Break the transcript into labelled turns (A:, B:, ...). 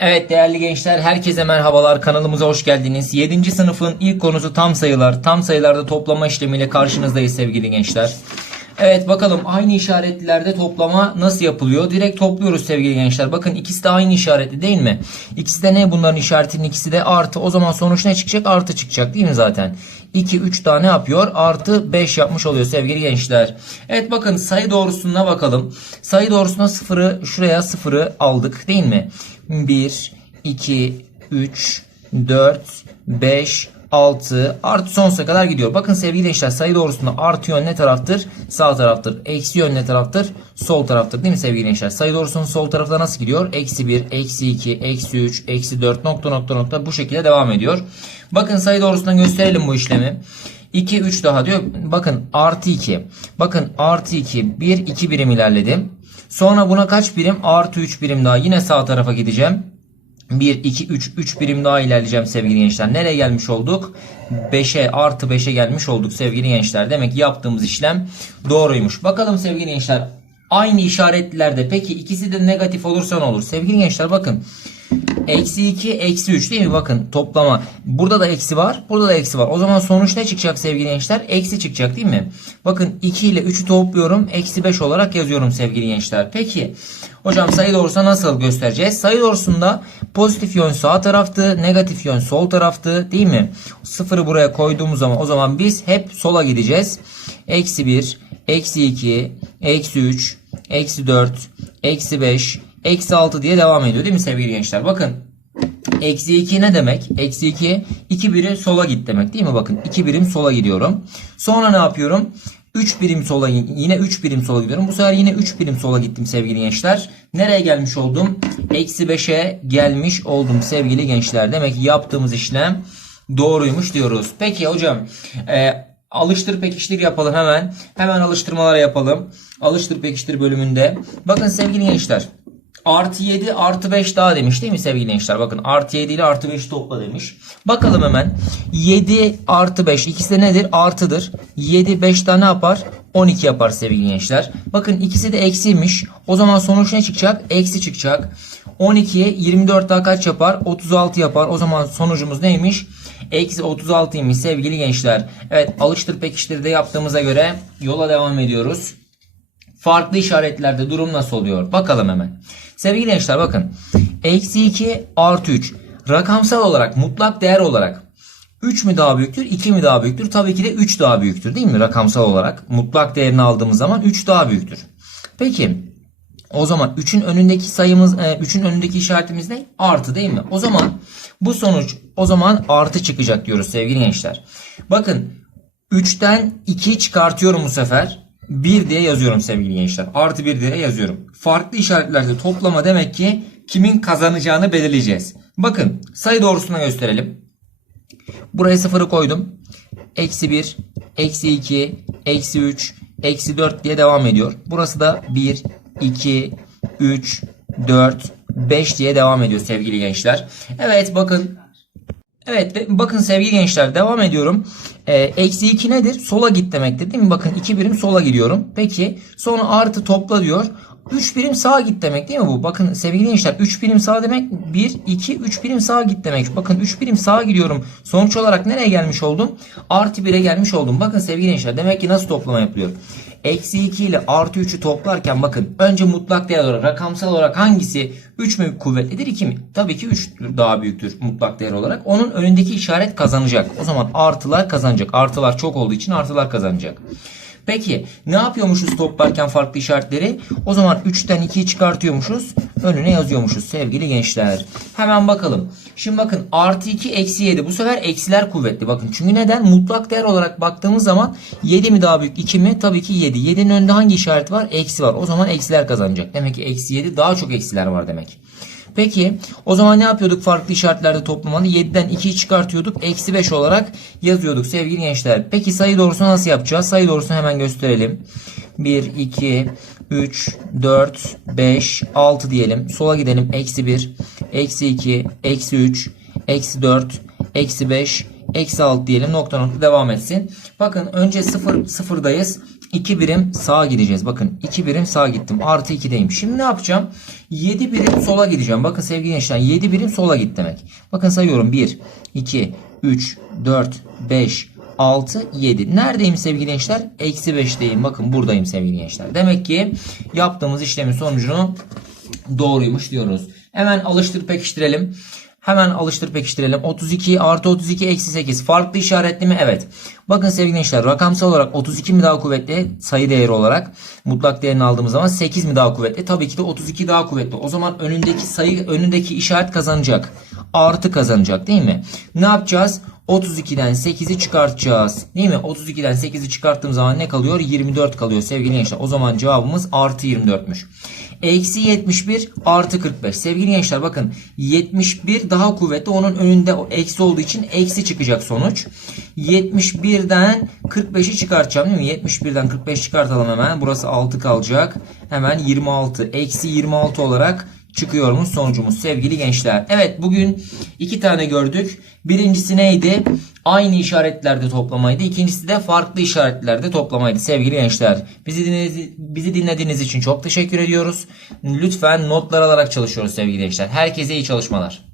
A: Evet değerli gençler herkese merhabalar kanalımıza hoş geldiniz. 7. sınıfın ilk konusu tam sayılar. Tam sayılarda toplama işlemiyle karşınızdayız sevgili gençler. Evet bakalım aynı işaretlerde toplama nasıl yapılıyor? Direkt topluyoruz sevgili gençler. Bakın ikisi de aynı işaretli değil mi? İkisi de ne bunların işaretinin ikisi de artı. O zaman sonuç ne çıkacak? Artı çıkacak değil mi zaten? 2 3 tane yapıyor? Artı 5 yapmış oluyor sevgili gençler. Evet bakın sayı doğrusuna bakalım. Sayı doğrusuna sıfırı şuraya sıfırı aldık değil mi? 1 2 3 4 5 6 artı sonsuza kadar gidiyor. Bakın sevgili gençler sayı doğrusunda artı yön ne taraftır? Sağ taraftır. Eksi yön ne taraftır? Sol taraftır değil mi sevgili gençler? Sayı doğrusunun sol tarafına nasıl gidiyor? Eksi 1, eksi 2, eksi 3, eksi 4 nokta nokta nokta bu şekilde devam ediyor. Bakın sayı doğrusundan gösterelim bu işlemi. 2, 3 daha diyor. Bakın artı 2. Bakın artı 2, 1, 2 birim ilerledim. Sonra buna kaç birim? Artı 3 birim daha. Yine sağ tarafa gideceğim. 1, 2, 3, 3 birim daha ilerleyeceğim sevgili gençler. Nereye gelmiş olduk? 5'e artı 5'e gelmiş olduk sevgili gençler. Demek ki yaptığımız işlem doğruymuş. Bakalım sevgili gençler. Aynı işaretlerde peki ikisi de negatif olursa ne olur? Sevgili gençler bakın. Eksi 2, eksi 3 değil mi? Bakın toplama. Burada da eksi var. Burada da eksi var. O zaman sonuç ne çıkacak sevgili gençler? Eksi çıkacak değil mi? Bakın 2 ile 3'ü topluyorum. Eksi 5 olarak yazıyorum sevgili gençler. Peki hocam sayı doğrusuna nasıl göstereceğiz? Sayı doğrusunda pozitif yön sağ taraftı. Negatif yön sol taraftı. Değil mi? Sıfırı buraya koyduğumuz zaman o zaman biz hep sola gideceğiz. Eksi 1, eksi 2, eksi 3, eksi 4, eksi 5, eksi 6 diye devam ediyor değil mi sevgili gençler? Bakın eksi 2 ne demek? Eksi 2 2 biri sola git demek değil mi? Bakın 2 birim sola gidiyorum. Sonra ne yapıyorum? 3 birim sola yine 3 birim sola gidiyorum. Bu sefer yine 3 birim sola gittim sevgili gençler. Nereye gelmiş oldum? Eksi 5'e gelmiş oldum sevgili gençler. Demek ki yaptığımız işlem doğruymuş diyoruz. Peki hocam e, alıştır pekiştir yapalım hemen. Hemen alıştırmalar yapalım. Alıştır pekiştir bölümünde. Bakın sevgili gençler. Artı 7 artı 5 daha demiş değil mi sevgili gençler? Bakın artı 7 ile artı 5 topla demiş. Bakalım hemen. 7 artı 5 ikisi de nedir? Artıdır. 7 5 daha ne yapar? 12 yapar sevgili gençler. Bakın ikisi de eksiymiş. O zaman sonuç ne çıkacak? Eksi çıkacak. 12 24 daha kaç yapar? 36 yapar. O zaman sonucumuz neymiş? Eksi 36'ymış sevgili gençler. Evet alıştır pekiştir de yaptığımıza göre yola devam ediyoruz. Farklı işaretlerde durum nasıl oluyor? Bakalım hemen. Sevgili gençler bakın. Eksi 2 artı 3. Rakamsal olarak mutlak değer olarak 3 mü daha büyüktür 2 mi daha büyüktür? Tabii ki de 3 daha büyüktür değil mi? Rakamsal olarak mutlak değerini aldığımız zaman 3 daha büyüktür. Peki o zaman 3'ün önündeki sayımız 3'ün önündeki işaretimiz ne? Artı değil mi? O zaman bu sonuç o zaman artı çıkacak diyoruz sevgili gençler. Bakın 3'ten 2 çıkartıyorum bu sefer. 1 diye yazıyorum sevgili gençler. Artı 1 diye yazıyorum. Farklı işaretlerde toplama demek ki kimin kazanacağını belirleyeceğiz. Bakın sayı doğrusuna gösterelim. Buraya sıfırı koydum. Eksi 1, eksi 2, eksi 3, eksi 4 diye devam ediyor. Burası da 1, 2, 3, 4, 5 diye devam ediyor sevgili gençler. Evet bakın Evet ve bakın sevgili gençler devam ediyorum. Ee, eksi 2 nedir? Sola git demektir değil mi? Bakın 2 birim sola gidiyorum. Peki sonra artı topla diyor. 3 birim sağa git demek değil mi bu? Bakın sevgili gençler 3 birim sağ demek 1, 2, 3 birim sağa git demek. Bakın 3 birim sağa gidiyorum. Sonuç olarak nereye gelmiş oldum? Artı 1'e gelmiş oldum. Bakın sevgili gençler demek ki nasıl toplama yapılıyor? Eksi 2 ile artı 3'ü toplarken bakın önce mutlak değer olarak rakamsal olarak hangisi 3 mü kuvvetlidir 2 mi? Tabii ki 3 daha büyüktür mutlak değer olarak. Onun önündeki işaret kazanacak. O zaman artılar kazanacak. Artılar çok olduğu için artılar kazanacak. Peki ne yapıyormuşuz toplarken farklı işaretleri? O zaman 3'ten 2'yi çıkartıyormuşuz. Önüne yazıyormuşuz sevgili gençler. Hemen bakalım. Şimdi bakın artı 2 eksi 7. Bu sefer eksiler kuvvetli. Bakın çünkü neden? Mutlak değer olarak baktığımız zaman 7 mi daha büyük 2 mi? Tabii ki 7. 7'nin önünde hangi işaret var? Eksi var. O zaman eksiler kazanacak. Demek ki eksi 7 daha çok eksiler var demek. Peki o zaman ne yapıyorduk farklı işaretlerde toplamanı? 7'den 2'yi çıkartıyorduk. Eksi 5 olarak yazıyorduk sevgili gençler. Peki sayı doğrusunu nasıl yapacağız? Sayı doğrusunu hemen gösterelim. 1, 2, 3, 4, 5, 6 diyelim. Sola gidelim. Eksi 1, eksi 2, eksi 3, eksi 4, eksi 5, eksi 6 diyelim. Nokta nokta devam etsin. Bakın önce 0, 0'dayız. 2 birim sağa gideceğiz. Bakın 2 birim sağa gittim. Artı 2'deyim. Şimdi ne yapacağım? 7 birim sola gideceğim. Bakın sevgili gençler 7 birim sola git demek. Bakın sayıyorum. 1, 2, 3, 4, 5, 6, 7. Neredeyim sevgili gençler? Eksi 5'teyim. Bakın buradayım sevgili gençler. Demek ki yaptığımız işlemin sonucunu doğruymuş diyoruz. Hemen alıştır pekiştirelim. Hemen alıştır pekiştirelim. 32 artı 32 eksi 8. Farklı işaretli mi? Evet. Bakın sevgili gençler rakamsal olarak 32 mi daha kuvvetli sayı değeri olarak mutlak değerini aldığımız zaman 8 mi daha kuvvetli? Tabii ki de 32 daha kuvvetli. O zaman önündeki sayı önündeki işaret kazanacak. Artı kazanacak değil mi? Ne yapacağız? 32'den 8'i çıkartacağız. Değil mi? 32'den 8'i çıkarttığım zaman ne kalıyor? 24 kalıyor sevgili gençler. O zaman cevabımız artı 24'müş. Eksi 71 artı 45. Sevgili gençler bakın 71 daha kuvvetli. Onun önünde eksi olduğu için eksi çıkacak sonuç. 71'den 45'i çıkartacağım değil mi? 71'den 45 çıkartalım hemen. Burası 6 kalacak. Hemen 26. Eksi 26 olarak çıkıyormuş sonucumuz sevgili gençler. Evet bugün iki tane gördük. Birincisi neydi? Aynı işaretlerde toplamaydı. İkincisi de farklı işaretlerde toplamaydı sevgili gençler. Bizi dinlediğiniz, bizi dinlediğiniz için çok teşekkür ediyoruz. Lütfen notlar alarak çalışıyoruz sevgili gençler. Herkese iyi çalışmalar.